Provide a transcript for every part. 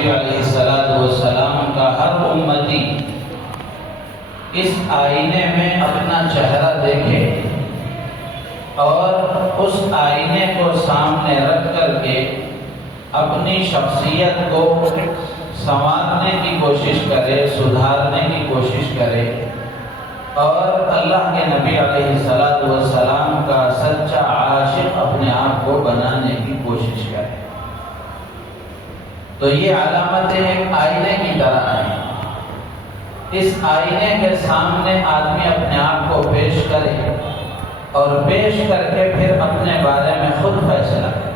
نبی علیہ السلام کا ہر امتی اس آئینے میں اپنا چہرہ دیکھے اور اس آئینے کو سامنے رکھ کر کے اپنی شخصیت کو سنوارنے کی کوشش کرے، سدھارنے کی کوشش کرے اور اللہ کے نبی علیہ السلام کا سچا عاشق اپنے آپ کو بنانے کی کوشش کرے۔ تو یہ علامتیں ایک آئینے کی طرح ہیں۔ اس آئینے کے سامنے آدمی اپنے آپ کو پیش کرے اور پیش کر کے پھر اپنے بارے میں خود فیصلہ کرے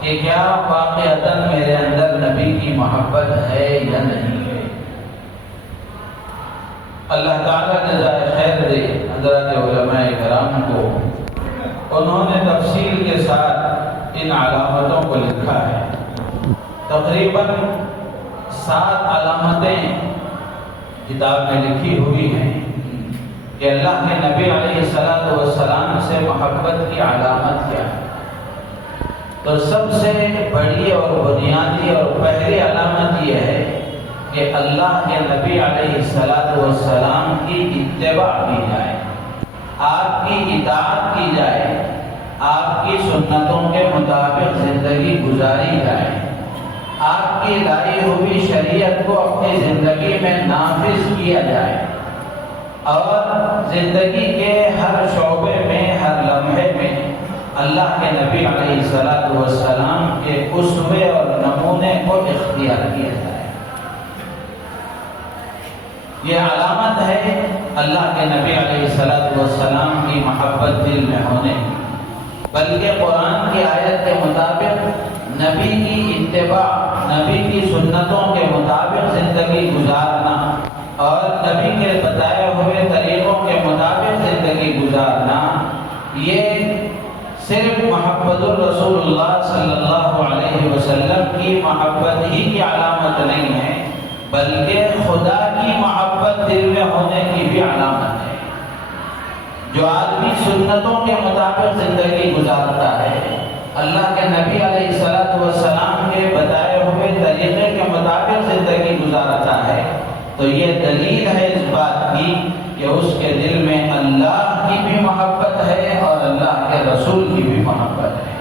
کہ کیا واقعتاً میرے اندر نبی کی محبت ہے یا نہیں ہے۔ اللہ تعالیٰ جزائے خیر دے حضرات علماء کرام کو، انہوں نے تفصیل کے ساتھ ان علامتوں کو لکھا ہے۔ تقریباً 7 علامتیں کتاب میں لکھی ہوئی ہیں کہ اللہ کے نبی علیہ السلام سے محبت کی علامت کیا ہے۔ تو سب سے بڑی اور بنیادی اور پہلی علامت یہ ہے کہ اللہ کے نبی علیہ السلام کی اتباع کی جائے، آپ کی اطاعت کی جائے، آپ کی سنتوں کے مطابق زندگی گزاری جائے، آپ کی لائی ہوئی شریعت کو اپنی زندگی میں نافذ کیا جائے اور زندگی کے ہر شعبے میں، ہر لمحے میں اللہ کے نبی علیہ السلام کے اسوے اور نمونے کو اختیار کیا جائے۔ یہ علامت ہے اللہ کے نبی علیہ السلام کی محبت دل میں ہونے کی۔ بلکہ قرآن کی آیت کے مطابق نبی کی اتباع، نبی کی سنتوں کے مطابق زندگی گزارنا اور نبی کے بتائے ہوئے طریقوں کے مطابق زندگی گزارنا، یہ صرف محمد الرسول اللہ صلی اللہ علیہ وسلم کی محبت ہی کی علامت نہیں ہے، بلکہ خدا کی محبت دل میں ہونے کی بھی علامت ہے۔ جو آدمی سنتوں کے مطابق زندگی گزارتا ہے، اللہ کے نبی علیہ السلام کے بتائے ہوئے طریقے کے مطابق زندگی گزارتا ہے، تو یہ دلیل ہے اس بات کی کہ اس کے دل میں اللہ کی بھی محبت ہے اور اللہ کے رسول کی بھی محبت ہے۔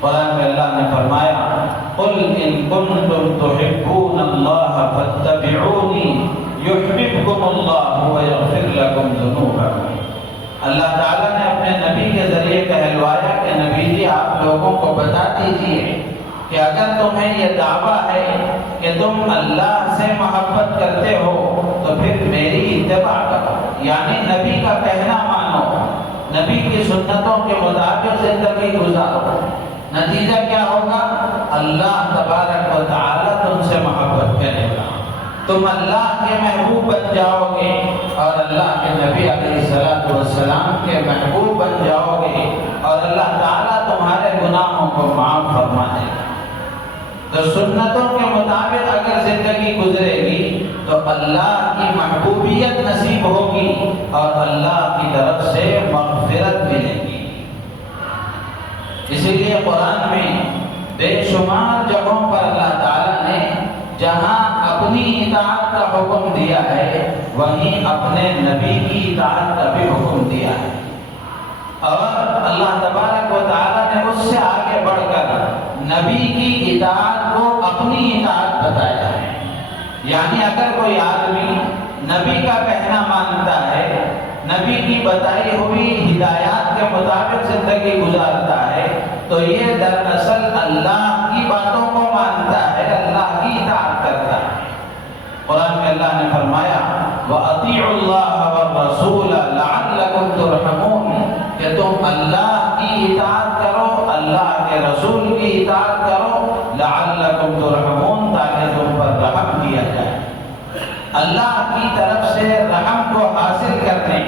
قرآن میں اللہ نے فرمایا قُلْ إِن كُنتُمْ تُحِبُّونَ اللَّهَ فَاتَّبِعُونِي يُحْبِبْكُمُ اللَّهُ وَيَغْفِرْ لَكُمْ ذُنُوبَكُمْ۔ اللہ تعالیٰ نے اپنے نبی کے ذریعے کہلوایا کہ نبی جی آپ لوگوں کو بتا دیجئے کہ اگر تمہیں یہ دعویٰ ہے کہ تم اللہ سے محبت کرتے ہو تو پھر میری اتباع کرو، یعنی نبی کا کہنا مانو، نبی کی سنتوں کے مطابق زندگی گزارو۔ نتیجہ کیا ہوگا؟ اللہ تبارک و تعالیٰ تم سے محبت کرے گا، تم اللہ کے محبوب بن جاؤ گے اور اللہ کے نبی علیہ السلام کے محبوب بن جاؤ گے اور اللہ تعالیٰ تمہارے گناہوں کو معاف فرما دے گا۔ تو سنتوں کے مطابق اگر زندگی گزرے گی تو اللہ کی محبوبیت نصیب ہوگی اور اللہ کی طرف سے مغفرت ملے گی۔ اسی لیے قرآن میں بے شمار جگہوں پر اللہ تعالیٰ نے جہاں اپنی اطاعت کا حکم دیا ہے وہیں اپنے نبی کی اطاعت کا بھی حکم دیا ہے، اور اللہ تبارک و تعالیٰ نے اس سے آگے بڑھ کر نبی کی اطاعت کو اپنی اطاعت بتایا ہے۔ یعنی اگر کوئی آدمی نبی کا کہنا مانتا ہے، نبی کی بتائی ہوئی ہدایات کے مطابق زندگی گزارتا ہے، تو یہ دراصل اللہ کی باتوں کو مانتا ہے، اللہ کی اطاعت کرتا ہے۔ قرآن میں اللہ نے فرمایا وَأَطِيعُوا اللَّهَ وَالرَّسُولَ لَعَلَّكُمْ تُرْحَمُونَ کہ تم اللہ کی اطاعت کرو، اللہ کے رسول کی اطاعت کرو، لَعَلَّكُمْ تُرْحَمُونَ تاکہ تم پر رحم کیا جائے۔ اللہ کی طرف سے رحم کو حاصل کرنے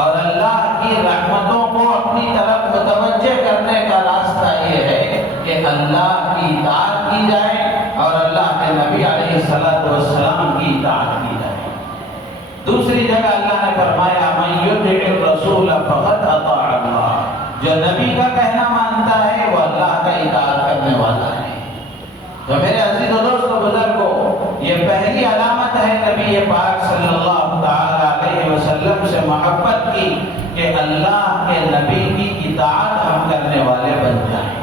اور اللہ کی رحمتوں کو اپنی طرف متوجہ کرنے کا راستہ یہ ہے کہ اللہ کی اطاعت کی جائے اور اللہ کے نبی علیہ السلام کی اطاعت کی جائے۔ دوسری جگہ اللہ نے فرمایا مَن يُطِعِ الرَّسُولَ فَقَدْ أَطَاعَ اللَّهَ جو نبی کا کہنا مانتا ہے وہ اللہ کا اطاعت کرنے والا ہے۔ تو میرے عزیز نبی پاک صلی اللہ تعالی علیہ وسلم سے محبت کی کہ اللہ کے نبی کی اطاعت ہم کرنے والے بن جائیں،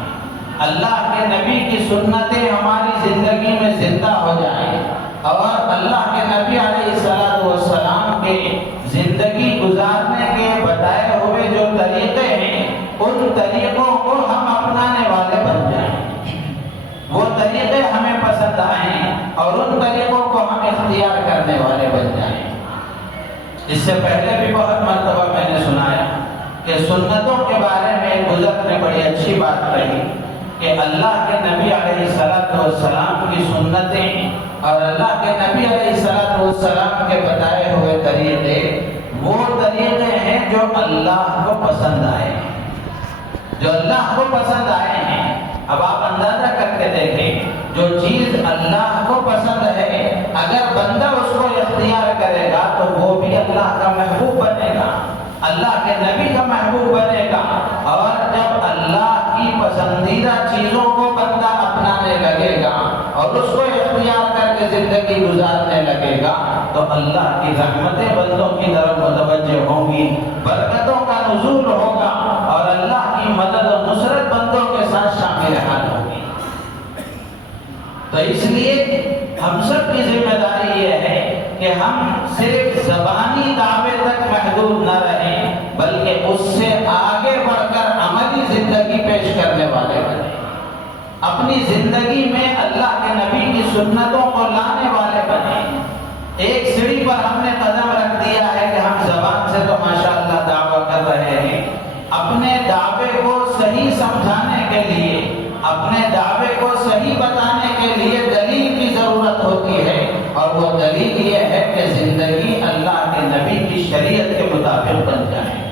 اللہ کے نبی کی سنتیں ہماری زندگی میں زندہ ہو جائیں، اور اللہ کے نبی علیہ السلام کے زندگی گزارنے کے بتائے ہوئے جو طریقے ہیں ان طریقوں کو ہم اپنانے والے بن جائیں، وہ طریقے ہمیں پسند آئیں اور ان طریقوں کو ہم اختیار کرنے والے بن جائیں۔ اس سے پہلے بھی بہت مرتبہ میں نے سنایا کہ سنتوں کے بارے میں بزرگ نے بڑی اچھی بات کہی کہ اللہ کے نبی علیہ السلام کی سنتیں اور اللہ کے نبی علیہ السلام کے بتائے ہوئے طریقے وہ طریقے ہیں جو اللہ کو پسند آئے ہیں، جو اللہ کو پسند آئے ہیں۔ اب آپ اندازہ کر کے دیکھیں، جو چیز اللہ کو پسند ہے اگر بندہ اس کو اختیار کرے گا تو وہ بھی اللہ کا محبوب بنے گا، اللہ کے نبی کا محبوب بنے گا، اور جب اللہ کی پسندیدہ چیزوں کو بندہ اپنانے لگے گا اور اس کو اختیار کر کے زندگی گزارنے لگے گا تو اللہ کی رحمتیں بندوں کی طرف متوجہ ہوں گی، برکتوں کا نزول ہوگا اور اللہ کی مدد و نصرت بندوں کے ساتھ شامل حال ہوگی۔ تو اس لیے ہم سب کی ذمہ داری یہ ہے کہ ہم صرف زبانی دعوے تک محدود نہ رہیں بلکہ اس سے آگے بڑھ کر عملی زندگی پیش کرنے والے بنیں، اپنی زندگی میں اللہ کے نبی کی سنتوں کو لانے والے بنیں۔ ایک سیڑھی پر ہم نے قدم رکھ دیا ہے کہ ہم زبان سے تو ماشاءاللہ دعویٰ کر رہے ہیں، اپنے دعوے کو صحیح سمجھانے کے لیے، اپنے دعوے کو صحیح بتانے کے لیے دلیل کی ضرورت ہوتی ہے، اور وہ دلیل یہ ہے کہ زندگی اللہ کے نبی کی شریعت کے مطابق بن جائے۔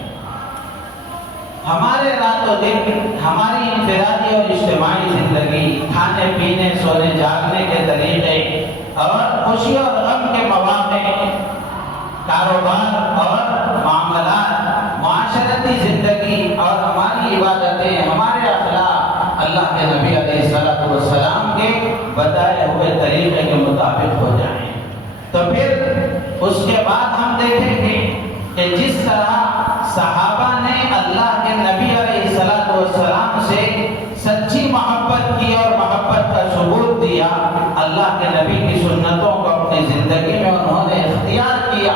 ہمارے رات و دن، ہماری انفرادی اور اجتماعی زندگی، کھانے پینے سونے جاگنے کے طریقے اور خوشی اور غم کے مواقع، کاروبار اور معاملات، معاشرتی زندگی اور ہماری عبادتیں، ہمارے اخلاق اللہ کے نبی علیہ السلام کے بتائے ہوئے طریقے کے مطابق ہو جائیں، تو پھر اس کے بعد ہم دیکھیں گے کہ جس طرح صحابہ نے اللہ کے نبی علیہ السلام سے سچی محبت کی اور محبت کا ثبوت دیا، اللہ کے نبی کی سنتوں کو اپنی زندگی میں انہوں نے اختیار کیا،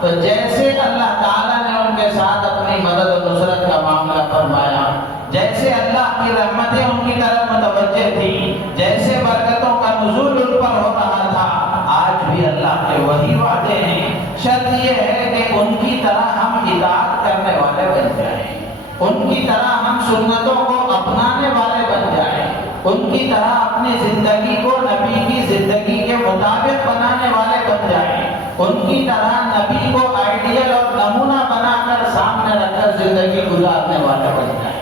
تو جیسے اللہ تعالیٰ نے ان کے ساتھ اپنی مدد و نصرت کا معاملہ فرمایا، جیسے اللہ کی رحمتیں ان کی طرف متوجہ تھی، جیسے برکتوں کا نزول ان پر ہو رہا تھا، آج بھی اللہ کے وہی وعدے ہیں۔ شرط یہ ہے کہ ان کی طرح ہم اطاعت کرنے والے بن جائیں، ان کی طرح ہم سنتوں کو اپنانے والے بن جائیں، ان کی طرح اپنی زندگی کو نبی کی زندگی کے مطابق بنانے والے بن جائیں، ان کی طرح نبی کو آئیڈیل اور نمونہ بنا کر سامنے رکھ کر زندگی گزارنے والے بن جائیں۔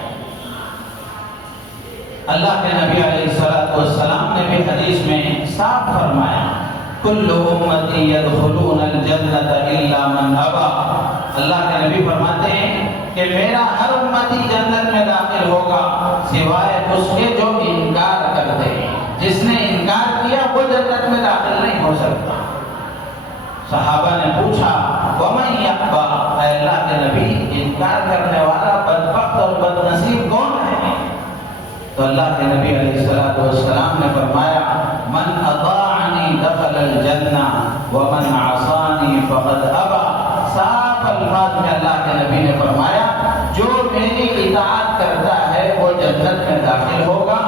اللہ کے نبی علیہ السلام نے بھی حدیث میں صاف فرمایا، کل امتی یدخلون الجنت الا من ابا، اللہ کے نبی فرماتے ہیں کہ میرا ہر امتی جنت میں داخل ہوگا سوائے اس کے جو انکار کرتے ہیں، جس نے انکار کیا وہ جنت میں داخل نہیں ہو سکتا۔ صحابہ نے پوچھا ومن یأبا، اے اللہ کے نبی انکار کرنے والا بدبخت اور بد نصیب کون ہے؟ تو اللہ کے نبی علیہ السلام نے فرمایا من اطاعنی دخل الجنہ ومن عصانی فقد ابا۔ صاف الفاظ میں اللہ کے نبی نے فرمایا جو میری اطاعت کرتا ہے وہ جنت میں داخل ہوگا،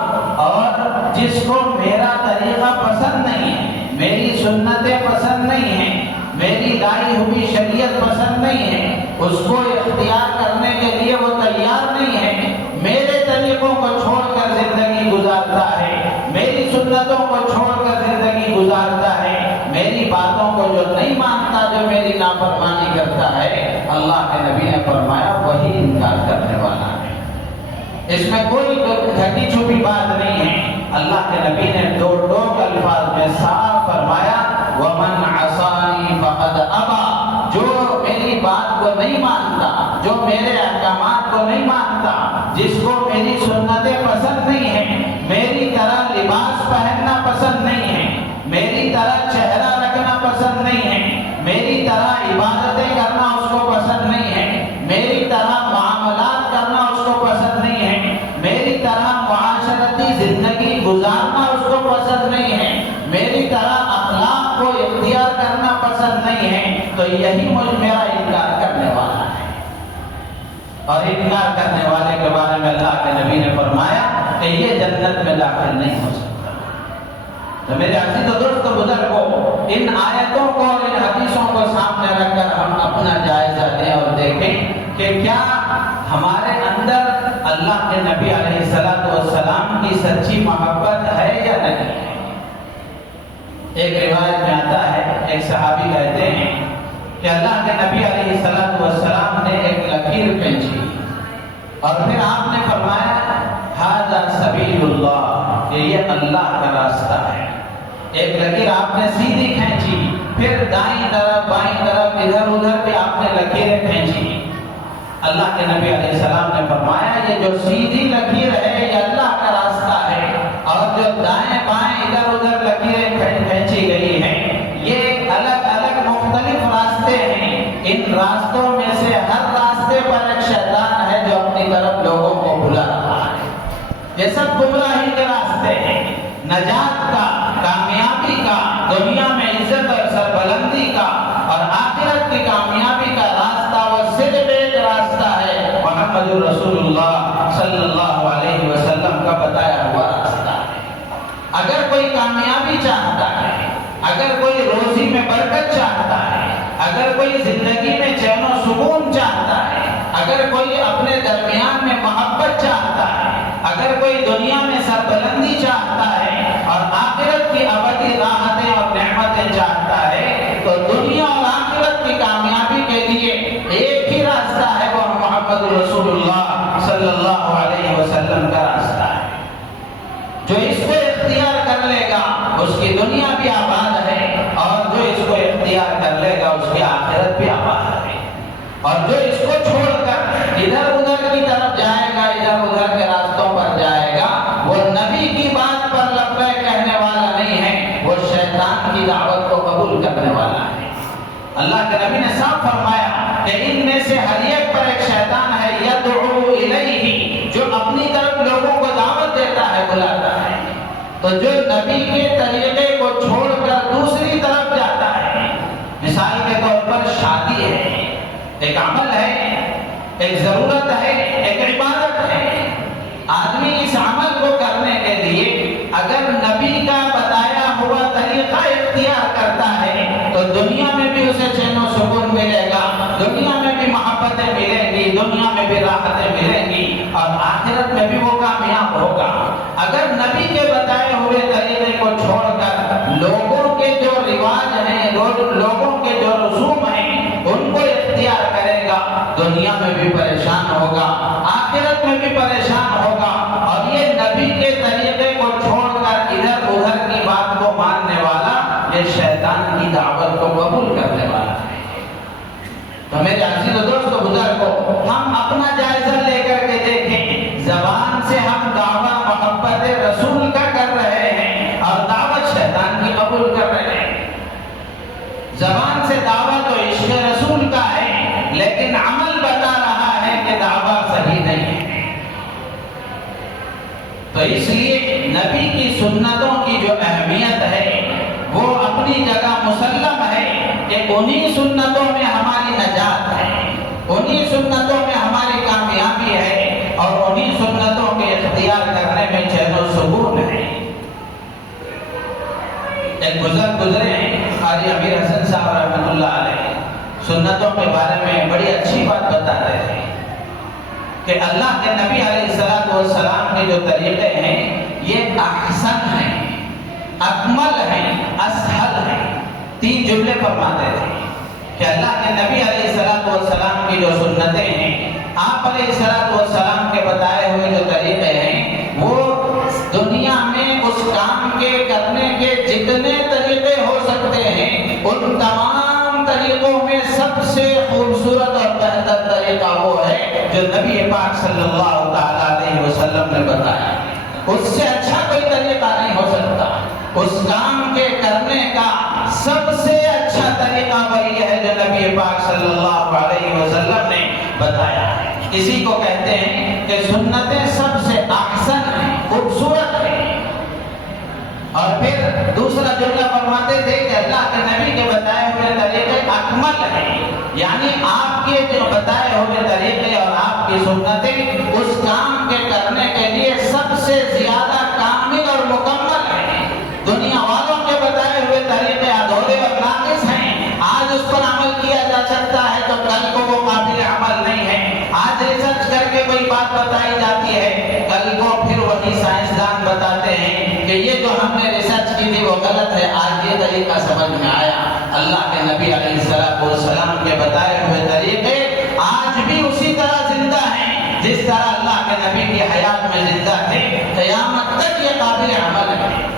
اور جس کو میرا طریقہ پسند نہیں ہے، میری سنتیں پسند نہیں ہیں، میری لائی ہوئی شریعت پسند نہیں ہے، اس کو اختیار کرنے کے لیے وہ تیار نہیں ہے، میرے طریقوں کو چھوڑ کر زندگی گزارتا ہے، میری سنتوں کو چھوڑ کر زندگی گزارتا ہے، میری باتوں کو جو نہیں مانتا، جو میری نافرمانی کرتا ہے، اللہ کے نبی نے فرمایا وہی انکار کرنے والا ہے۔ اس میں کوئی گھٹی چھپی بات نہیں ہے۔ اللہ کے نبی نے دو الفاظ میں صاف فرمایا ومن عصانی فقد ابا، جو میری بات کو نہیں مانتا، جو میرے احکامات کو نہیں مانتا، جس کو میری سنتیں پسند نہیں ہیں، میری طرح لباس پہننا پسند نہیں ہے، میری طرح چہرہ رکھنا پسند نہیں ہے، میری طرح عبادتیں کرنا اس کو پسند نہیں ہے، میری طرح معاملات کرنا اس کو پسند نہیں ہے، میری طرح معاشرتی زندگی گزارنا اس کو پسند نہیں ہے، میری طرح اخلاق کو اختیار کرنا پسند نہیں ہے، تو یہی میرا انکار کرنے والا ہے۔ اور انکار کرنے والے کے بارے میں اللہ کے نبی نے فرمایا کہ یہ جنت میں داخل نہیں ہو سکتا۔ تو میرے عزیز و دوست بزرگوں، ان آیتوں کو اور ان حدیثوں کو سامنے رکھ کر ہم اپنا جائزہ لیں اور دیکھیں کہ کیا ہمارے اندر اللہ کے نبی علیہ السلام کی سچی محبت ہے یا نہیں ہے۔ ایک روایت میں آتا ہے، ایک صحابی کہتے ہیں کہ اللہ کے نبی علیہ السلام نے ایک لکیر کھینچی اور پھر آپ نے فرمایا ھذا سبیل اللہ، کہ یہ اللہ کا راستہ ہے۔ ایک لکیر آپ نے سیدھی کھینچی، پھر دائیں طرف بائیں طرف ادھر ادھر بھی آپ نے لکیریں کھینچی۔ اللہ کے نبی علیہ السلام نے فرمایا یہ جو سیدھی لکیر ہے یہ اللہ کا راستہ ہے، اور جو دائیں بائیں ادھر ادھر لکیریں کھینچی گئی ہیں یہ الگ الگ مختلف راستے ہیں۔ ان راستوں میں سے ہر راستے پر ایک شیطان ہے جو اپنی طرف لوگوں کو بلا رہا ہے۔ یہ سب گمراہی کے راستے ہیں۔ نجات کا، کامیابی کا، دنیا میں عزت اور سربلندی کا اور آخرت کی کامیابی کا راستہ وہ صرف ایک راستہ ہے، محمد رسول اللہ صلی اللہ علیہ وسلم کا بتایا ہوا راستہ ہے۔ اگر کوئی کامیابی چاہتا ہے، اگر کوئی روزی میں برکت چاہتا ہے، اگر کوئی زندگی میں چین و سکون چاہتا ہے، اگر کوئی اپنے درمیان میں محبت چاہتا ہے، اگر کوئی دنیا میں سربلندی چاہتا ہے اور آخرت کی ابدی راحتیں اور نعمتیں چاہتا ہے، تو دنیا اور آخرت کی کامیابی کے لیے ایک ہی راستہ ہے، وہ محمد رسول اللہ صلی اللہ علیہ وسلم کا راستہ ہے۔ جو اس کو اختیار کر لے گا اس کی دنیا بھی آباد ہے، اور جو اس کو اختیار کر لے گا اس کی آخرت بھی آباد ہے۔ اور جو اس کو چھوڑ کر ادھر ادھر کی طرف جائے گا، ادھر ادھر کے راستوں پر جائے گا، وہ نبی کی بات پر لبیک کہنے والا نہیں ہے، وہ شیطان کی دعوت کو قبول کرنے والا ہے۔ اللہ کے نبی نے صاف فرمایا کہ ان میں سے ہر ایک پر ایک شیطان ہے، یدعو الیہ، جو اپنی طرف لوگوں کو دعوت دیتا ہے، بلاتا ہے۔ تو جو نبی کے طریقے کو چھوڑ کر دوسری طرف جاتا ہے، مثال کے طور پر شادی ہے، ایک عمل ہے، ایک ضرورت ہے، ایک عبادت ہے۔ آدمی اس عمل کو کرنے کے لیے اگر نبی کا بتایا ہوا طریقہ اختیار کرتا ہے تو دنیا میں بھی اسے چین و سکون ملے گا، دنیا میں بھی محبتیں ملیں گی، دنیا میں بھی راحتیں ملیں گی، اور آخرت میں بھی وہ کامیاب ہوگا۔ اگر نبی کے بتائے ہوئے طریقے کو چھوڑ کر لوگوں کے جو رواج ہیں، لوگوں کے جو رسوم ہیں ان کو اختیار کرے گا، دنیا میں بھی پریشان ہوگا، آخرت میں بھی پریشان ہوگا، اور یہ نبی کے طریقے کو چھوڑ کر ادھر ادھر کی بات کو ماننے والا یہ شیطان کی دعوت کو قبول کرنے والا ہے۔ تو میرے عزیز و دوست بزرگوں، ہم اپنا جائزہ لے کر کے دیکھیں، زبان سے ہم دعویٰ محبت رسول کا کر رہے ہیں اور دعوت شیطان کی قبول کر رہے ہیں۔ زبان سے دعویٰ تو عشق رسول کا ہے، لیکن عمل بتا رہا ہے کہ دعویٰ صحیح نہیں ہے۔ تو اس لیے نبی کی سنتوں کی جو اہمیت ہے وہ اپنی جگہ مسلم ہے کہ انہی سنتوں میں ہماری نجات ہے، انہی سنتوں میں ہماری کامیابی ہے، اور انہی سنتوں کے اختیار کرنے میں چین و سکون ہے۔ ایک بزرگ گزرے ہیں قاری امیر حسن صاحب رحمۃ اللہ علیہ، سنتوں کے بارے میں بڑی اچھی بات بتاتے ہیں کہ اللہ کے نبی علیہ السلام کے جو طریقے ہیں یہ احسن ہیں، اکمل ہیں، اسہل ہیں۔ تین جملے فرماتے تھے کہ اللہ کے نبی علیہ السلام کی جو سنتیں ہیں، آپ علیہ السلام کے بتائے ہوئے جو طریقے ہیں، وہ دنیا میں اس کام کے کرنے کے جتنے طریقے ہو سکتے ہیں ان تمام طریقوں میں سب سے خوبصورت اور بہتر طریقہ وہ ہے جو نبی پاک صلی اللہ تعالی علیہ وسلم نے بتایا۔ اس سے اچھا کوئی طریقہ نہیں ہو سکتا۔ اس کام کے کرنے کا سب سے اچھا طریقہ وہی ہے جو نبی پاک صلی اللہ علیہ وسلم نے بتایا ہے۔ اسی کو کہتے ہیں کہ سنتیں سب سے احسن ہیں، خوبصورت ہیں۔ اور پھر دوسرا جملہ فرماتے تھے کہ اللہ کے نبی کے بتائے ہوئے طریقے اکمل ہیں، یعنی آپ کے جو بتائے ہوئے طریقے اور آپ کی سنتیں اس کام کے کرنے کے لیے سب سے زیادہ کامل اور مکمل ہیں۔ دنیا والوں کے بتائے ہوئے طریقے ادھورے اور ناقص ہیں۔ آج اس پر عمل کیا جا سکتا ہے تو کل کو وہ قابل عمل نہیں ہے۔ آج ریسرچ کر کے کوئی بات بتائی جاتی ہے، کل کو پھر وہی سائنسدان بتاتے ہیں کہ یہ جو ہم نے ریسرچ کی تھی وہ غلط ہے، آج یہ طریقہ سمجھ میں آیا۔ اللہ کے نبی علیہ السلام کے بتائے ہوئے طریقے آج بھی اسی طرح زندہ ہیں جس طرح اللہ کے نبی کی حیات میں زندہ تھے۔ قیامت تک یہ قابل عمل ہے،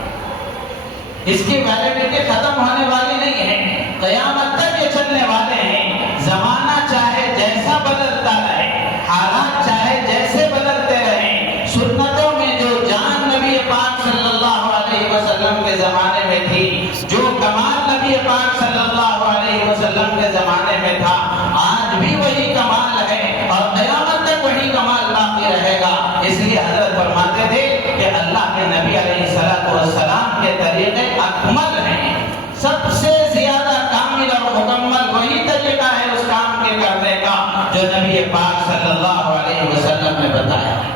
اس کی ویلیڈیٹی ختم ہونے والی نہیں ہے، قیامت تک یہ چلنے والے ہیں۔ زمانہ چاہے جیسا بدلتا رہے، حالات چاہے جیسے بدلتے رہیں، سنتوں میں جو جان نبی پاک صلی اللہ علیہ وسلم کے زمانے میں تھی، جو کمال نبی پاک صلی اللہ علیہ وسلم کے زمانے میں تھا، آج بھی وہی کمال ہے اور قیامت تک وہی کمال باقی رہے گا۔ اس لیے حضرت فرماتے تھے کہ اللہ کے نبی علیہ السلام کے طریقے اکمل ہیں، سب سے زیادہ کامل اور مکمل وہی طریقہ ہے اس کام کے کرنے کا جو نبی پاک صلی اللہ علیہ وسلم نے بتایا ہے۔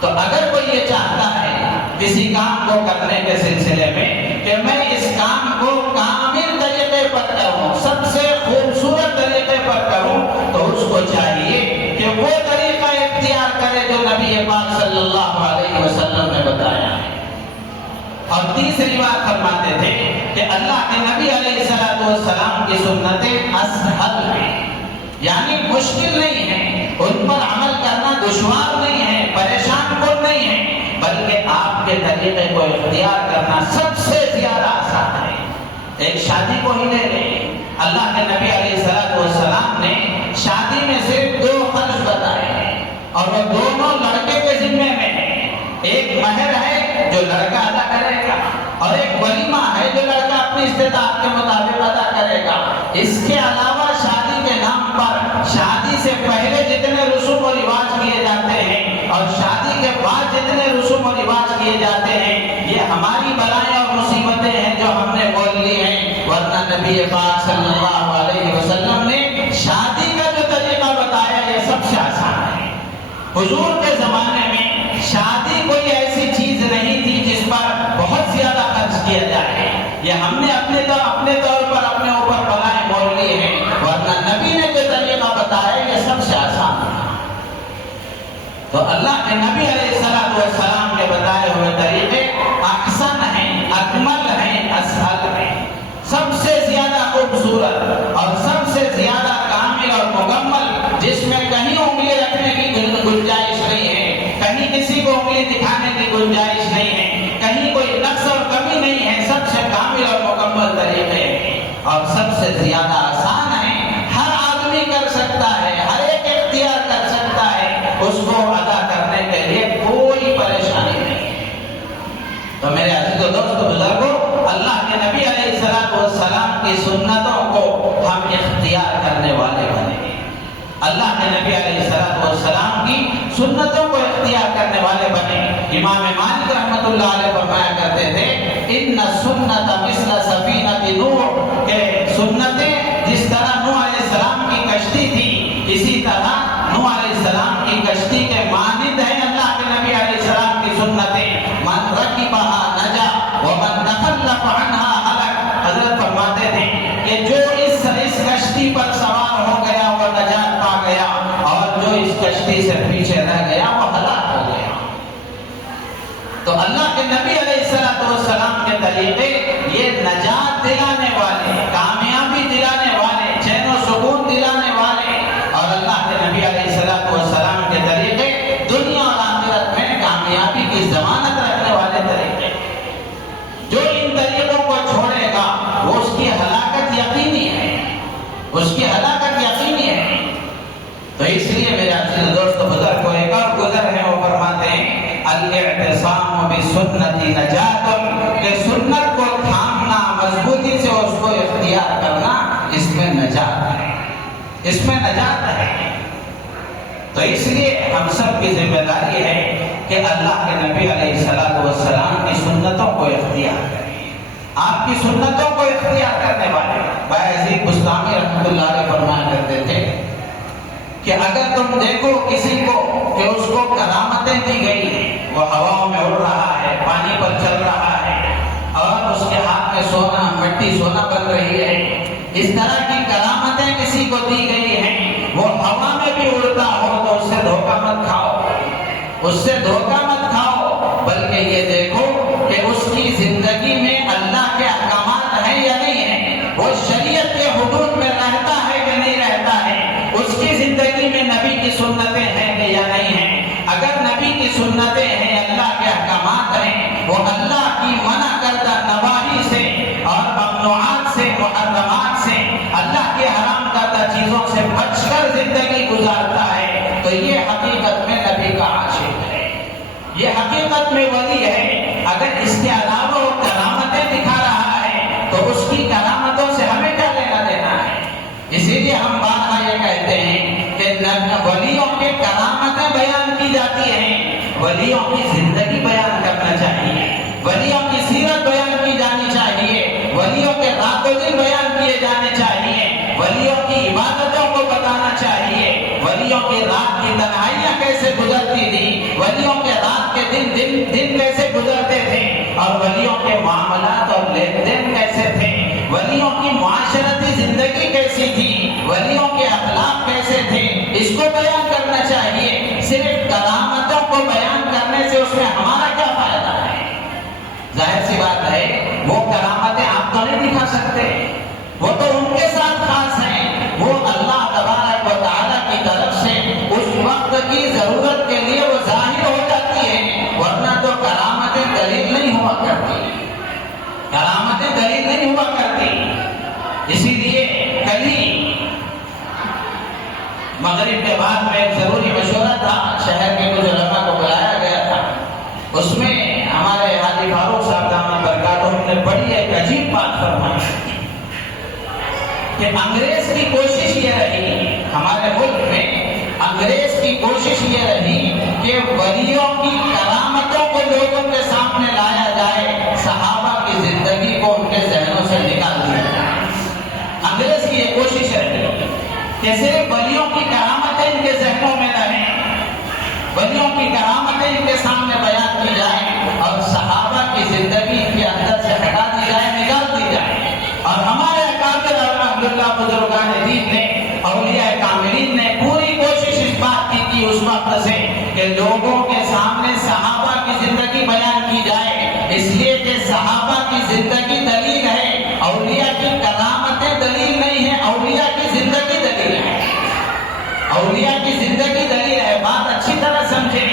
تو اگر کوئی یہ چاہتا ہے کسی کام کو کرنے کے سلسلے میں کہ میں اس کام کو کامل طریقے پر کروں، سب سے خوبصورت طریقے پر کروں، تو اس کو چاہیے کہ وہ طریقہ اختیار کرے جو نبی پاک صلی اللہ علیہ وسلم نے بتایا ہے۔ اور تیسری بات فرماتے تھے کہ اللہ کے نبی علیہ السلام کی سنتیں اسہل ہیں، یعنی مشکل نہیں ہے، ان پر عمل کرنا دشوار نہیں ہے، پریشان کن نہیں ہے، بلکہ آپ کے طریقے کو اختیار کرنا سب سے زیادہ آسان ہے۔ ایک شادی کو ہی لے لیں، اللہ کے نبی علیہ السلام نے شادی میں صرف 2 خرچ بتائے ہیں اور وہ دونوں لڑکے کے ذمے میں ہیں۔ ایک مہر ہے جو لڑکا ادا کرے گا اور ایک ولیمہ ہے جو لڑکا اپنی استطاعت کے مطابق ادا کرے گا۔ اس کے علاوہ شادی کے نام پر شادی سے پہلے جتنے رسوم و رواج کیے جاتے ہیں اور شادی کے بعد جتنے رسوم و رواج کیے جاتے ہیں، یہ ہماری بلائیں اور مصیبتیں ہیں جو ہم نے بول لی ہیں، ورنہ نبی پاک صلی اللہ علیہ وسلم نے شادی کا جو طریقہ بتایا یہ سب سے آسان ہے۔ حضور کے زمانے میں شادی کوئی ایسی چیز نہیں تھی جس پر بہت زیادہ خرچ کیا جائے، یہ ہم نے اپنے طور پر اپنے اوپر بلائیں بول لی ہیں، ورنہ نبی نے جو طریقہ بتایا یہ سب سے آسان ہے۔ تو اللہ کے نبی علیہ السلام کے بتائے ہوئے طریقے احسن ہیں، اکمل ہیں، اسہل ہیں، سب سے زیادہ خوبصورت اور سب سے زیادہ کامل اور مکمل، جس میں کہیں انگلی رکھنے کی گنجائش نہیں ہے، کہیں کسی کو انگلی دکھانے کی گنجائش نہیں ہے، کہیں کوئی نقص اور کمی نہیں ہے، سب سے کامل اور مکمل طریقے ہیں اور سب سے زیادہ آسان ہے۔ ہر آدمی کر سکتا ہے، ہر ایک اختیار کر سکتا ہے، اس کو ادا کرنے کے لیے کوئی پریشانی نہیں ہے۔ تو میرے عزیز و دوست بزرگوں، اللہ کے نبی علیہ السلام کی سنتوں کو ہم اختیار کرنے والے بنے، اللہ کے نبی علیہ السلام کی سنتوں کو اختیار کرنے والے بنے۔ امام مالک رحمۃ اللہ علیہ فرمایا کرتے تھے ان سنت مثل سفینۃ نوح، کہ سنتیں جس طرح نوح علیہ السلام کی کشتی تھی، اسی طرح نوح علیہ السلام کی کشتی کے مانند ہیں اللہ کے نبی علیہ السلام کی سنتیں۔ من رکبها نجا ومن تخلف عنها ہلک۔ حضرت فرماتے تھے کہ جو اس کشتی پر سوار ہو گیا وہ نجات پا گیا، اور جو اس کشتی سے پیچھے رہ گیا وہ ہلاک ہو گیا۔ تو اللہ کے نبی علیہ السلام کے طریقے یہ نجات دلانے والے، کامیابی دلانے والے، چین و سکون دلانے والے، اور اللہ کے نبی علیہ السلام کے طریقے دنیا اور آخرت میں کامیابی کی ضمانت رکھنے والے طریقے۔ جو ان طریقوں کو چھوڑے گا وہ اس کی ہلاکت یقینی ہے، اس کی ہلاکت یقینی ہے۔ تو اس لیے میرے عزیز دوست بزرگ کو ایک اور گزر ہے، وہ فرماتے ہیں الاعتصام بسنتی نجات، کہ سنت اس میں نجات ہے۔ تو اس لیے ہم سب کی ذمہ داری ہے کہ اللہ کے نبی علیہ السلام کی سنتوں کو اختیار کریں۔ آپ کی سنتوں کو اختیار کرنے والے بایزید بستامی رحمۃ اللہ علیہ فرمایا کرتے تھے کہ اگر تم دیکھو کسی کو کہ اس کو کرامتیں دی گئی ہیں، وہ ہواؤں میں اڑ رہا ہے، پانی پر چل رہا ہے اور اس کے ہاتھ میں سونا مٹی سونا بن رہی ہے، اس طرح کی کرامتیں کسی کو دی گئی ہیں، وہ ہوا میں بھی اڑتا ہو تو اس سے دھوکہ مت کھاؤ، اس سے دھوکہ مت کھاؤ، بلکہ یہ دیکھو کہ اس کی زندگی میں اللہ کے احکامات ہیں یا نہیں ہیں، وہ شریعت کے حدود میں رہتا ہے کہ نہیں رہتا ہے، اس کی زندگی میں نبی کی سنتیں ہیں کہ یا نہیں ہیں۔ اگر نبی کی سنتیں ہیں، اللہ کے احکامات ہیں، وہ اللہ کی منع کردہ نواہی سے اور ممنوعات سے محرمات سے اللہ کے حرام کردہ چیزوں سے بچ کر زندگی گزارتا ہے تو یہ حقیقت میں نبی کا عاشق ہے، یہ حقیقت میں ولی ہے۔ اگر اس کے علاوہ وہ کرامتیں دکھا رہا ہے تو اس کی کرامتوں سے ہمیں کیا لینا دینا ہے؟ اسی لیے ہم بات یہ کہتے ہیں کہ ولیوں کے کرامتیں بیان کی جاتی ہیں، ولیوں کی زندگی بیان کرنا چاہیے، ولیوں کی سیرت بیان کی جانی چاہیے، ولیوں کے رات و دن بیان کیے جانے چاہیے، ولیوں کی عبادتوں کو بتانا چاہیے، ولیوں کی رات کی تنہائیاں کیسے گزرتی تھی، ولیوں کے رات کے دن کیسے گزرتے تھے، اور ولیوں کے معاملات اور لین دین کیسے تھے، ولیوں کی معاشرتی زندگی کیسی تھی، ولیوں کے اخلاق کیسے تھے، اس کو بیان کرنا چاہیے۔ صرف کرامتوں کو بیان کرنے سے اس میں ہمارا کیا فائدہ ہے؟ ظاہر سی بات ہے وہ کرامتیں آپ تو نہیں دکھا سکتے، وہ تو ان کے ساتھ خاص ہیں، وہ اللہ تبارک و تعالیٰ کی طرف سے اس وقت کی ضرورت کے لیے وہ ظاہر ہو جاتی ہے، ورنہ تو کرامتیں دلیل نہیں ہوا کرتی، کرامتیں دلیل نہیں ہوا کرتی۔ اسی لیے کل ہی مغرب کے بعد میں ایک ضروری مشورہ تھا، شہر کے کچھ علماء کو بلایا گیا تھا، اس میں ہمارے حاجی فاروق صاحب دامت برکاتہ نے بڑی ایک عجیب بات فرمائی کہ انگریز کی کوشش یہ رہی، ہمارے ملک میں انگریز کی کوشش یہ رہی کہ ولیوں کی کرامتوں کو لوگوں کے سامنے لایا جائے، صحابہ کی زندگی کو ان کے ذہنوں سے نکال دیا جائے۔ انگریز کی یہ کوشش رہی کہ صرف ولیوں کی کرامتیں ان کے ذہنوں میں رہیں، ولیوں کی کرامتیں ان کے سامنے بیان کی جائیں اور صحابہ کی زندگی ان کے اندر سے ہٹا دی جائے، نکال دی جائے۔ اور ہمارے اکابر الحمدللہ بزرگان دین نے، اولیاء کاملین نے پوری کوشش اس بات کی تھی اس وقت سے کہ لوگوں کے سامنے صحابہ کی زندگی بیان کی جائے، اس لیے کہ صحابہ کی زندگی دلیل ہے، اولیاء کی کرامتیں دلیل نہیں ہے، اولیاء کی زندگی دلیل ہے، اولیاء کی زندگی دلیل ہے۔ بات اچھی طرح سمجھیں،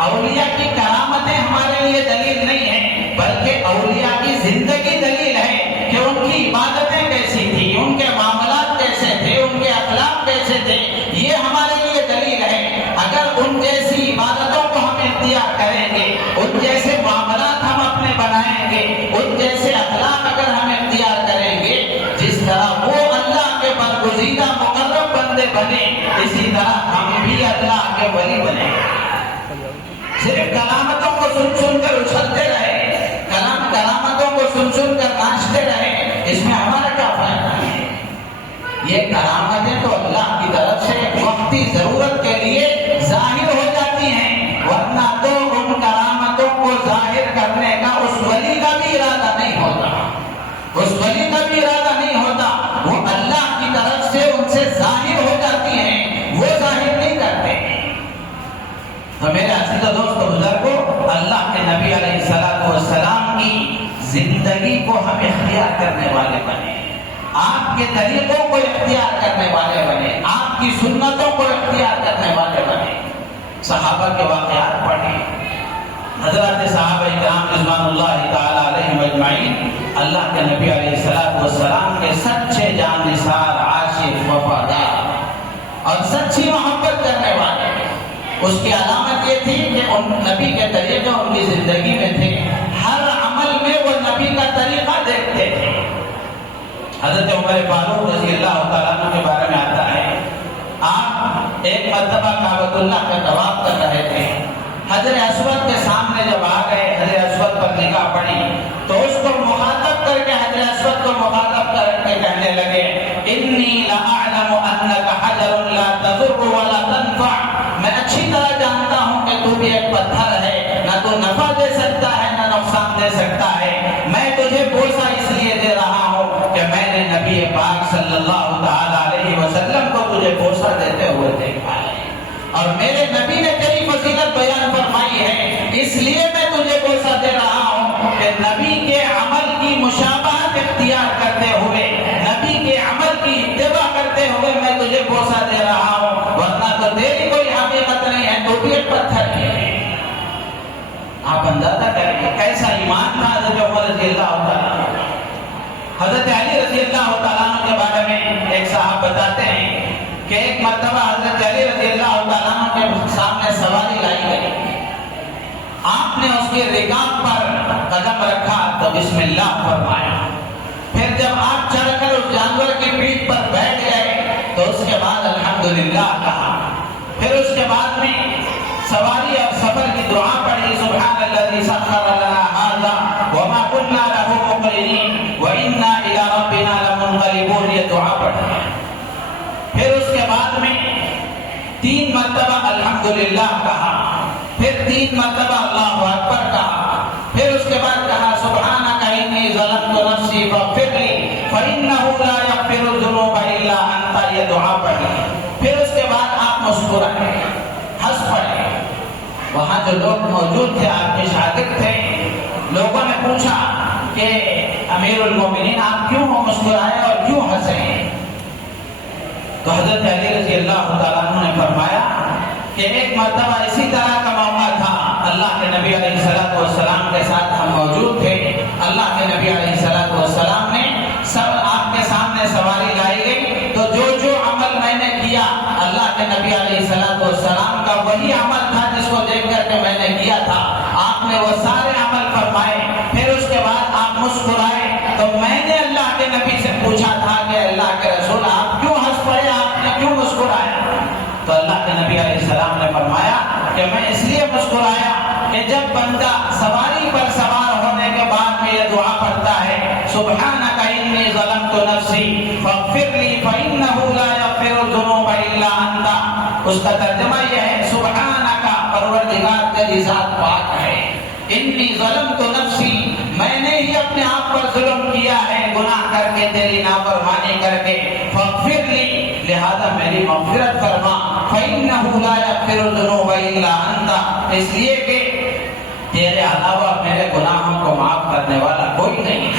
اولیاء کی کرامتیں ہمارے لیے دلیل نہیں ہے، بلکہ اولیاء کی زندگی دلیل ہے کہ ان کی عبادتیں کیسی تھی، ان کے معاملات کیسے تھے، ان کے اخلاق کیسے تھے، یہ ہمارے لیے دلیل ہے۔ اگر ان جیسی عبادتوں کو ہم اختیار کریں گے، ان جیسے معاملات ہم اپنے بنائیں گے، ان جیسے اخلاق اگر ہم اختیار کریں گے، جس طرح وہ اللہ کے برگزیدہ مقرب بندے بنے، اسی طرح ہم بھی اللہ کے ولی بنے۔ صرف کرامتوں کو سن کر اچھلتے رہے، کرامتوں کو سن کر ناچتے رہے، اس میں ہمارا کیا فائدہ ہے؟ یہ کرامتیں تو اللہ کی طرف سے وقتی ضرورت کے لیے ظاہر ہو جاتی ہیں، ورنہ تو ان کرامتوں کو ظاہر کرنے کا اس ولی کا بھی ارادہ نہیں ہوتا، اس ولی کا بھی ارادہ نہیں ہوتا، وہ اللہ کی طرف سے ان سے ظاہر ہو جاتی ہیں، وہ ظاہر نہیں کرتے۔ تو میرے عزیز و دوست بزرگوں، اللہ کے نبی علیہ السلام کی زندگی کو ہم اختیار کرنے والے بنے، آپ کے طریقوں کو اختیار کرنے والے بنے، آپ کی سنتوں کو اختیار کرنے والے بنے۔ صحابہ کے واقعات پڑھیں، حضرات صحابہ کرام رضوان اللہ تعالی علیہم اجمعین، اللہ کے نبی علیہ السلام کے سچے جان نثار، عاشق، وفادار اور سچی محبت کرنے والے۔ اس کی علامت یہ تھی کہ ان نبی کے طریقے ان کی زندگی میں تھے، ہر عمل میں وہ نبی کا طریقہ دیکھتے تھے۔ حضرت عمر فاروق رضی اللہ تعالیٰ عنہ کے بارے میں آتا ہے ایک مرتبہ کعبۃ اللہ کا طواف کر رہے تھے، حجر اسود کے سامنے جب آ گئے، حجر اسود پر نگاہ پڑی تو اس کو مخاطب کر کے، حجر اسود کو مخاطب کر کے کہنے لگے انی لأعلم انک حجر لا تضر ولا تنفع، میں اچھی طرح جانتا ہوں کہ تو بھی ایک پتھر ہے، نہ تو نفع دے سکتا ہے نہ نقصان دے سکتا ہے، میں تجھے بوسہ اس لیے دے رہا ہوں کہ میں نے نبی پاک صلی اللہ تعالی علیہ وسلم کو تجھے بوسہ دیتے ہوئے دیکھا ہے، اور میرے نبی نے تیری فضیلت بیان فرمائی ہے، اس لیے میں تجھے بوسہ دے رہا ہوں کہ نبی کے عمل کی مشابہت اختیار کرتے ہوئے، نبی کے عمل کی اتباع کرتے ہوئے میں تجھے بوسہ دے رہا ہوں، ورنہ تو تیری کوئی حقیقت نہیں ہے، تو بھی ایک پتھر ہی ہے۔ آپ اندازہ کریں کیسا ایمان تھا حضرت عمر رضی اللہ تعالیٰ عنہ۔ حضرت علی رضی اللہ تعالیٰ عنہ کے بارے میں ایک صاحب بتاتے ہیں کہ ایک مرتبہ حضرت علی رضی اللہ تعالیٰ عنہ کے سامنے سواری لائی گئی، آپ نے اس کے رکاب پر قدم رکھا تو بسم اللہ فرمایا، پھر جب آپ چڑھ کر اس جانور کی پیٹھ پر بیٹھ گئے تو اس کے بعد الحمدللہ کہا، پھر اس کے بعد میں سواری اور سفر کی دعا پڑھی، سبحان الذی سخر لنا ھذا وما كنا له مقرنین وانا الی ربنا لمنقلبون، یہ دعا پڑھی، پھر اس کے بعد میں 3 مرتبہ الحمدللہ کہا، پھر 3 مرتبہ اللہ اکبر کہا، پھر اس کے بعد کہا سبحانک انی ظلمت نفسی فاغفر لی فانہ لا یغفر الذنوب الا انت، یہ دعا پڑھی، پھر اس کے بعد آپ مسکرائے، ہنس پڑے۔ وہاں جو لوگ موجود تھے آپ کے شاگرد تھے، لوگوں نے پوچھا کہ امیر المومنین آپ کیوں مسکرائے اور کیوں ہنسے؟ تو حضرت علی رضی اللہ تعالیٰ عنہ نے فرمایا کہ ایک مرتبہ اسی طرح کا موقع تھا، اللہ کے نبی علیہ السلام کے ساتھ ہم موجود تھے، اللہ کے نبی علیہ السلام نے سب آپ کے سامنے سواری لائی گئی، تو جو عمل میں نے کیا اللہ کے نبی علیہ السلام کا وہی عمل تھا جس کو دیکھ کر کے میں نے کیا تھا، آپ نے وہ سارے عمل فرمائے، پھر اس کے بعد آپ مسکرائے، تو میں نے اللہ کے نبی سے پوچھا تھا کہ اللہ کے رسول آپ کیوں ہنس پڑے، آپ نے کیوں مسکرایا؟ تو اللہ کے نبی علیہ السلام نے فرمایا کہ میں اس لیے مسکرایا کہ جب بندہ سواری پر سوار ہونے کے بعد میں یہ دعا پڑھتا ہے سبحانک انی ظلمت نفسی فاغفر لی فانہ لا یغفر الذنوب الا انت، اس کا ترجمہ یہ ہے سبحانک پروردگار تیری ذات پاک ہے، انی ظلمت نفسی میں نے ہی اپنے آپ پر ظلم کیا ہے گناہ کر کے، تیری نافرمانی کر کے، فاغفر لی لہذا میری مغفرت فرما، فانہ لا یغفر الذنوب الا انت، اس لیے کہ تیرے علاوہ میرے گناہوں کو معاف کرنے والا کوئی نہیں۔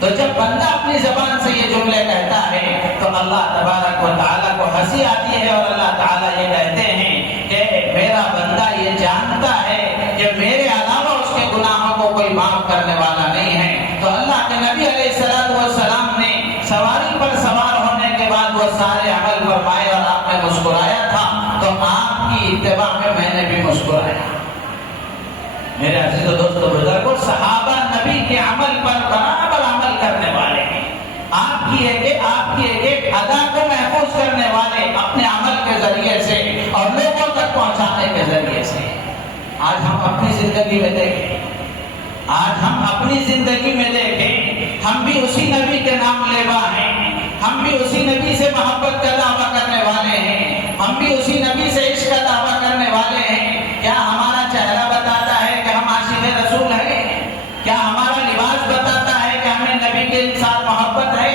تو جب بندہ اپنی زبان سے یہ جملے کہتا ہے تو اللہ تبارک و تعالیٰ کو ہنسی آتی ہے، اور اللہ تعالیٰ یہ کہتے ہیں کہ میرا بندہ یہ جانتا ہے کہ میرے علاوہ اس کے گناہوں کو کوئی معاف کرنے والا نہیں ہے۔ تو اللہ کے نبی علیہ السلام نے سواری پر سوار ہونے کے بعد وہ سارے عمل فرمائے اور آپ نے مسکرایا تھا، تو آپ کی اتباع میں نے بھی مسکرایا۔ میرے عزیز و دوستو بزرگوں، صحابہ نبی کے عمل پر برابر عمل کرنے والے ہیں، آپ کی ایک ادا کو محفوظ کرنے والے اپنے عمل کے ذریعے سے اور لوگوں تک پہنچانے کے ذریعے سے۔ آج ہم اپنی زندگی میں دیکھیں، ہم بھی اسی نبی کے نام لیوا ہیں، ہم بھی اسی نبی سے محبت کا دعویٰ کرنے والے ہیں، ہم بھی اسی نبی سے عشق کا دعویٰ کرنے والے ہیں۔ کیا ہمارا چہرہ بتاتا ہے کہ ہم عاشق رسول ہیں؟ کیا ہمارا لباس بتاتا ہے کہ ہمیں نبی کے ساتھ محبت ہے؟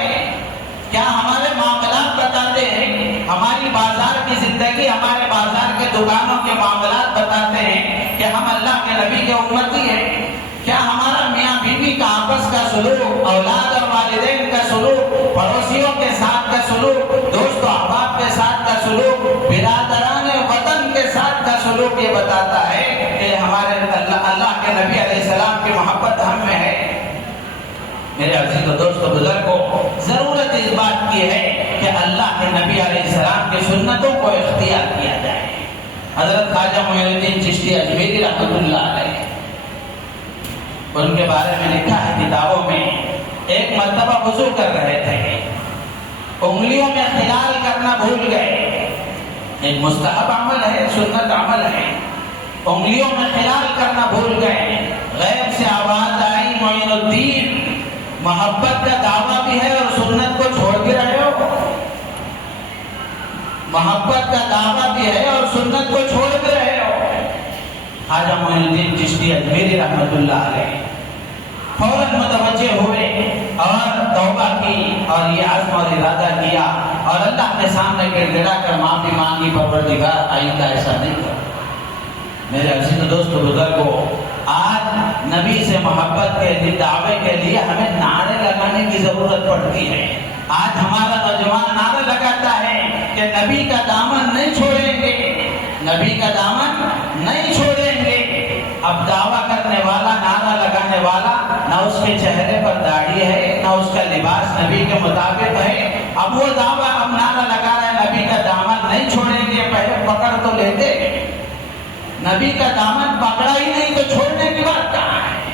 کیا ہمارے معاملات بتاتے ہیں، ہماری بازار کی زندگی، ہمارے بازار کے دکانوں کے معاملات بتاتے ہیں کہ ہم اللہ کے نبی کے امتی ہیں؟ کیا ہمارا میاں بیوی کا آپس کا سلوک، اولاد اور والدین کا سلوک، پڑوسیوں کے ساتھ کا سلوک، دوست و احباب کے ساتھ کا سلوک، برادران وطن کے ساتھ کا سلوک یہ بتاتا ہے کہ ہمارے اللہ کے نبی علیہ السلام کی محبت ہم میں ہے؟ میرے عزیز و دوست و بزرگوں، ضرورت اس بات کی ہے کہ اللہ کے نبی علیہ السلام کی سنتوں کو اختیار کیا جائے۔ حضرت خواجہ معین الدین چشتی اجمیری رحمۃ اللہ علیہ، ان کے بارے میں لکھا ہے کتابوں میں، ایک مرتبہ وضو کر رہے تھے، انگلیوں میں خلال کرنا بھول گئے، ایک مستحب عمل ہے، سنت عمل ہے. انگلیوں میں خلال کرنا بھول گئے، غیر سے آواز آئی معین الدین، محبت کا دعویٰ بھی ہے اور سنت کو چھوڑ کے رہے ہو. محبت کا دعویٰ بھی ہے اور سنت کو چھوڑ کے رہے ہو. خواجہ معین الدین چشتی اجمیری رحمت اللہ علیہ فوراً متوجہ ہوئے اور توبہ کی اور یہ عزم اور ارادہ کیا اور اللہ کے سامنے گر گڑا کر معافی مانگی، پروردگار آئندہ ایسا نہیں کرو. میرے عزیز دوست بزرگوں، آج نبی سے محبت کے لیے، دعوے کے لیے ہمیں نعرے لگانے کی ضرورت پڑتی ہے. آج ہمارا نوجوان نعرہ لگاتا ہے کہ نبی کا دامن نہیں چھوڑیں گے، نبی کا دامن نہیں چھوڑیں گے. اب دعویٰ کرنے والا، نعرہ لگانے والا، نہ اس کے چہرے پر داڑھی ہے، نہ اس کا لباس نبی کے مطابق ہے. اب وہ دعویٰ، اب نعرہ لگا رہا ہے نبی کا دامن نہیں چھوڑیں گے. پہلے پکڑ تو لیتے، نبی کا دامن پکڑا ہی نہیں تو چھوڑنے کی بات کہاں ہے؟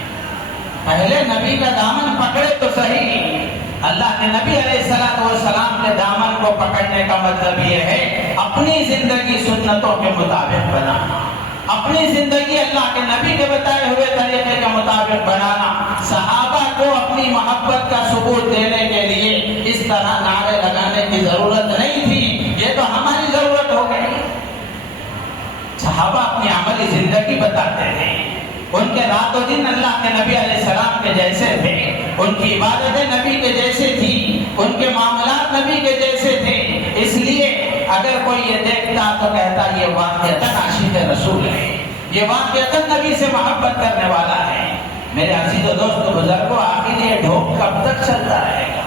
پہلے نبی کا دامن پکڑے تو صحیح. اللہ کے نبی علیہ السلام کے دامن کو پکڑنے کا مطلب یہ ہے اپنی زندگی سنتوں کے مطابق بنانا، اپنی زندگی اللہ کے نبی کے بتائے ہوئے طریقے کے مطابق بنانا. صحابہ کو اپنی محبت کا ثبوت دینے کے لیے اس طرح نعرے لگانے کی ضرورت نہیں تھی، یہ تو ہماری ضرورت ہو گئی. صحابہ اپنی عملی زندگی بتاتے تھے، ان کے رات و دن اللہ کے نبی علیہ السلام کے جیسے تھے، ان کی عبادتیں نبی کے جیسے تھی، ان کے معاملات نبی کے جیسے تھے. اس لیے اگر کوئی یہ دیکھتا تو کہتا یہ واقعتاً عاشق رسول ہے، یہ واقعتاً نبی سے محبت کرنے والا ہے. میرے عزیز و دوست بزرگوں، آخر یہ ڈھوک کب تک چلتا رہے گا؟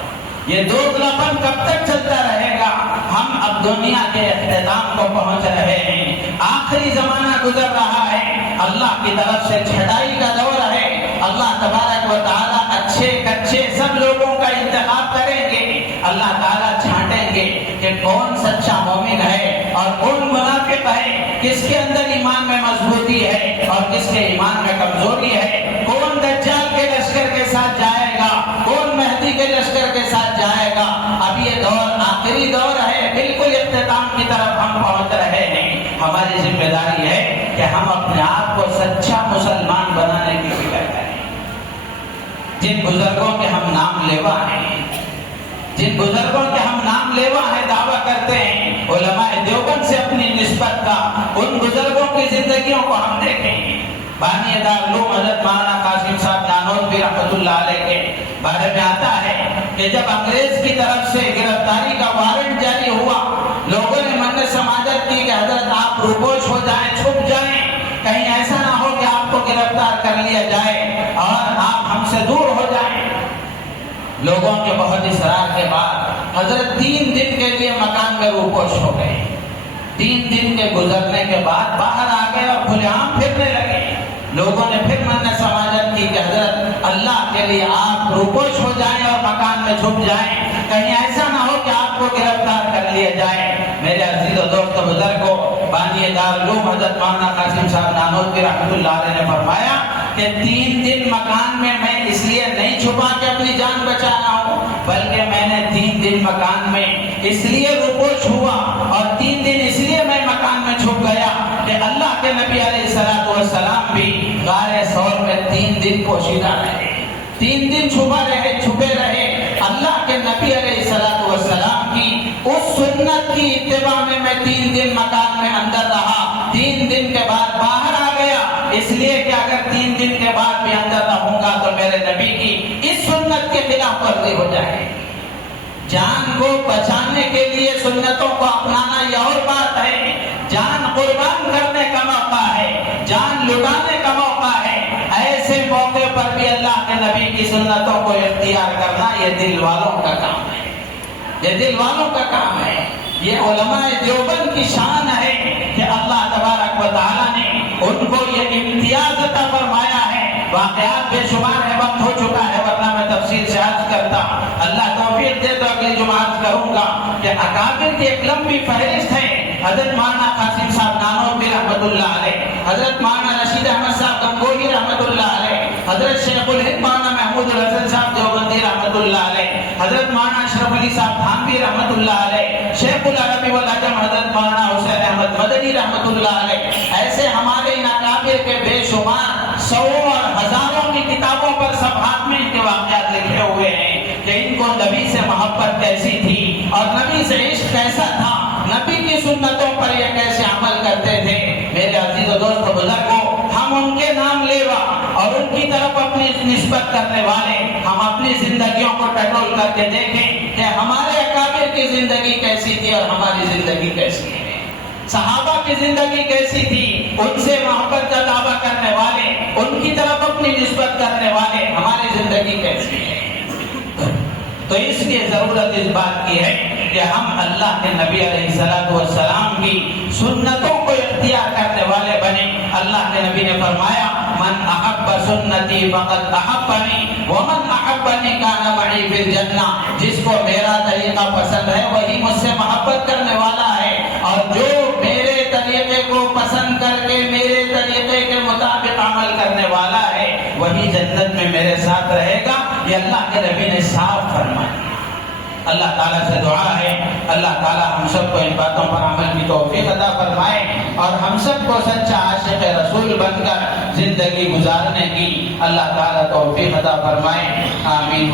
یہ دوگلاپن کب تک چلتا رہے گا؟ ہم اب دنیا کے اختتام کو پہنچ رہے ہیں، آخری زمانہ گزر رہا ہے، اللہ کی طرف سے چھٹائی کا دور ہے. اللہ تبارک و تعالیٰ اچھے کچے سب لوگوں کا انتخاب کریں گے. اللہ تعالیٰ چھانٹیں گے کہ کون سچا مومن ہے اور کون منافق ہے، کس کے اندر ایمان میں مضبوطی ہے اور کس کے ایمان میں کمزوری ہے، کون دجال کے لشکر کے ساتھ جائے گا، کون مہدی کے لشکر کے ساتھ جائے گا. اب یہ دور آخری دور ہے، بالکل اختتام کی طرف ہم پہنچ رہے ہیں. ہماری ذمہ داری ہے کہ ہم اپنے آپ کو سچا مسلمان بنانے کی فکر کریں. جن بزرگوں کے ہم نام لیوا ہیں، جن بزرگوں کے ہم نام لیوا ہیں، دعویٰ کرتے ہیں علماء دیوبند سے اپنی نسبت کا، ان بزرگوں کی زندگیوں کو ہم دیکھیں. بانی دارالعلوم حضرت مولانا قاسم صاحب نانوتوی رحمۃ اللہ علیہ کے بارے میں آتا ہے کہ جب انگریز کی طرف سے گرفتاری کا وارنٹ جاری ہوا، لوگوں نے من سماجت کی کہ حضرت آپ روپوش ہو جائیں، چھپ جائیں، کہیں ایسا نہ ہو کہ آپ کو گرفتار کر لیا جائے اور آپ ہم سے دور ہو جائیں. لوگوں کے بہت اصرار کے بعد حضرت 3 دن کے لیے مکان میں روپوش ہو گئے. 3 دن کے گزرنے کے بعد باہر آ گئے اور کھلے عام پھرنے لگے. لوگوں نے پھر من سماجت کی کہ حضرت اللہ کے لیے آپ روپوش ہو جائیں اور مکان میں چھپ جائیں، کہیں ایسا نہ ہو کہ آپ کو گرفتار کر لیا جائے. میرے عزیز و دوست بزرگوں، بانی دارالعلوم حضرت مولانا قاسم صاحب نانوتوی رحمۃ اللہ علیہ نے فرمایا کہ 3 دن مکان میں اس لیے نہیں چھپا کہ اپنی جان بچانا ہو، بلکہ میں نے 3 دن مکان میں اس لیے روپوش ہوا اور 3 دن اس لیے میں مکان میں چھپ گیا کہ اللہ کے نبی علیہ السلام بھی غار ثور میں 3 دن پوشیدہ رہے، 3 دن چھپے رہے. اللہ کے نبی علیہ السلام کی اس سنت کی اتباع میں 3 دن مکان میں اندر رہا، 3 دن کے بعد باہر آ گیا، اس لیے کہ اگر 3 دن کے بعد بھی اندر رہوں گا تو میرے نبی کی اس سنت کے خلاف ورزی ہو جائے. جان کو بچانے کے لیے سنتوں کو اپنانا یہ اور بات ہے، جان قربان کرنے کا موقع ہے، جان لٹانے کا موقع ہے. ایسے موقع پر بھی اللہ کے نبی کی سنتوں کو اختیار کرنا یہ دل والوں کا کام ہے، یہ دل والوں کا کام ہے. یہ علماء دیوبند کی شان ہے کہ اللہ تبارک و تعالیٰ نے ان کو یہ امتیاز عطا فرمایا ہے. واقعات بے شمار ہے، وقت ہو چکا ہے ورنہ میں تفصیل سے عرض کرتا. اللہ توفیق دے تو اگلی جمعہ کروں گا کہ اکابر کی ایک لمبی فہرست ہے. حضرت مولانا قاسم صاحب نانوتوی رحمۃ اللہ علیہ، حضرت مولانا رشید احمد صاحب گنگوہی رحمۃ اللہ علیہ، حضرت شیخ الہند مولانا محمود الحسن صاحب دیوبندی رحمۃ اللہ علیہ، حضرت مولانا اشرف علی صاحب تھانوی رحمۃ اللہ علیہ، شیخ العربی والعجم حضرت مولانا حسین زندگی رحمت اللہ علیہ، ایسے ہمارے ان اکابر کے بے شمار سووں اور ہزاروں کی کتابوں پر صفحات میں ان کے واقعات لکھے ہوئے ہیں کہ ان کو نبی سے محبت کیسی تھی اور نبی سے عشق کیسا تھا، نبی کی سنتوں پر یہ کیسے عمل کرتے تھے۔ میرے عزیز و دوست بزرگوں، ہم ان کے نام لیوا اور ان کی طرف اپنی نسبت کرنے والے، ہم اپنی زندگیوں کو ٹٹول کر کے دیکھیں کہ ہمارے اکابر کی زندگی کیسی تھی اور ہماری زندگی کیسی ہے۔ صحابہ کی زندگی کیسی تھی، ان سے محبت کا دعویٰ کرنے والے، ان کی طرف اپنی نسبت کرنے والے، ہماری زندگی کیسی ہے۔ تو اس کی ضرورت اس بات کی ہے کہ ہم اللہ کے نبی علیہ الصلوۃ والسلام کی سنتوں کو اختیار کرنے والے بنیں۔ اللہ کے نبی نے فرمایا من احب سنتی فقد احبنی ومن احبنی کان معی فی الجنہ، جس کو میرا طریقہ پسند ہے وہی مجھ سے محبت کرنے والا ہے، اور جو میرے طریقے کو پسند کر کے میرے طریقے کے مطابق عمل کرنے والا ہے وہی جنت میں میرے ساتھ رہے گا۔ یہ اللہ کے نبی نے صاف فرمایا۔ اللہ تعالیٰ سے دعا ہے اللہ تعالیٰ ہم سب کو ان باتوں پر عمل کی توفیق عطا فرمائے اور ہم سب کو سچا عاشق رسول بن کر زندگی گزارنے کی اللہ تعالیٰ توفیق عطا فرمائے، آمین۔